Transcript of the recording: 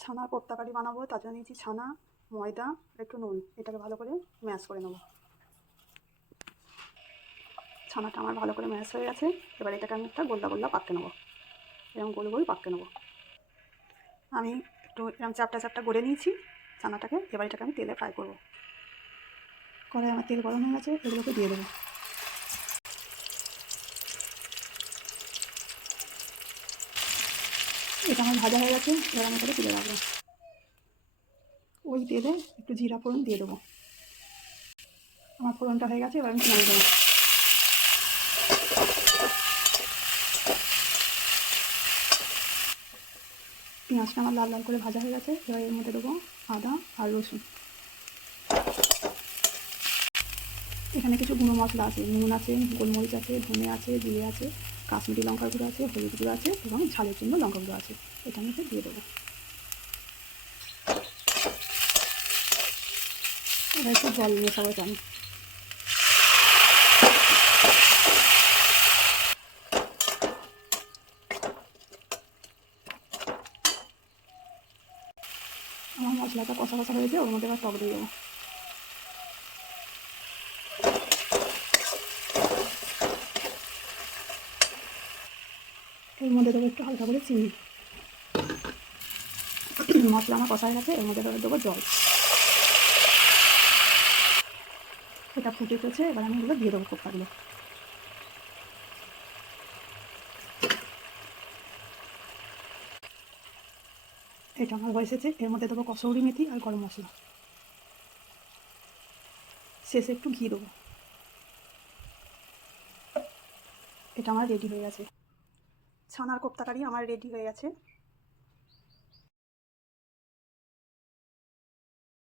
ছানার কোপ্তাকারি বানাবো, তার জন্য নিয়েছি ছানা, ময়দা আর একটু নুন। এটাকে ভালো করে ম্যাশ করে নেবো। ছানাটা আমার ভালো করে ম্যাশ হয়ে গেছে। এবার এটাকে আমি একটা গোল্লা গোল্লা পাকতে নেবো, এরকম গোল গোল পাকতে নেবো। আমি একটু এরকম চাপটা চাপটা গড়ে নিয়েছি ছানাটাকে। এবার এটাকে আমি তেলে ফ্রাই করবো। কড়াই আমার তেল গরম হয়ে গেছে, এগুলোকে দিয়ে দেবো। এটা আমার ভাজা হয়ে গেছে, এবার আমি এটাকে তুলে রাখবো। ওই তেলে একটু জিরা ফোড়ন দিয়ে দেবো। আমার ফোড়নটা হয়ে গেছে, এবার আমি নামিয়ে দেবো। পেঁয়াজটা আমার লাল লাল করে ভাজা হয়ে গেছে, এবার এর মধ্যে দেবো আদা আর রসুন। এখানে কিছু গুঁড়ো মশলা আছে, নুন আছে, গোলমরিচ আছে, ধনে আছে, জিরে আছে, কাশ্মীরি লঙ্কার গুঁড়ো আছে, হলুদ গুঁড়ো আছে এবং ঝালের জন্য লঙ্কা গুঁড়ো আছে। এটা আমি দিয়ে দেবো। এবার একটু জল মেশাবো আমি। আমার মশলাটা কষা কষা হয়েছে, ওর মধ্যে এবার টক দিয়ে দেবো। এর মধ্যে দেবো একটু হালকা করে চিনি। মশলা আমার কষা হয়ে গেছে, এর মধ্যে দেবো জল। এটা ফুটে উঠেছে, এবার আমি এগুলো দিয়ে দেবো কোপ্তাগুলো। এটা আমার হয়ে এসেছে, এর মধ্যে দেবো কসৌরি মেথি আর গরম মশলা। শেষে একটু ঘি দেবো। এটা আমার রেডি হয়ে গেছে। ছানার কোপ্তাকারি আমার রেডি হয়ে গেছে।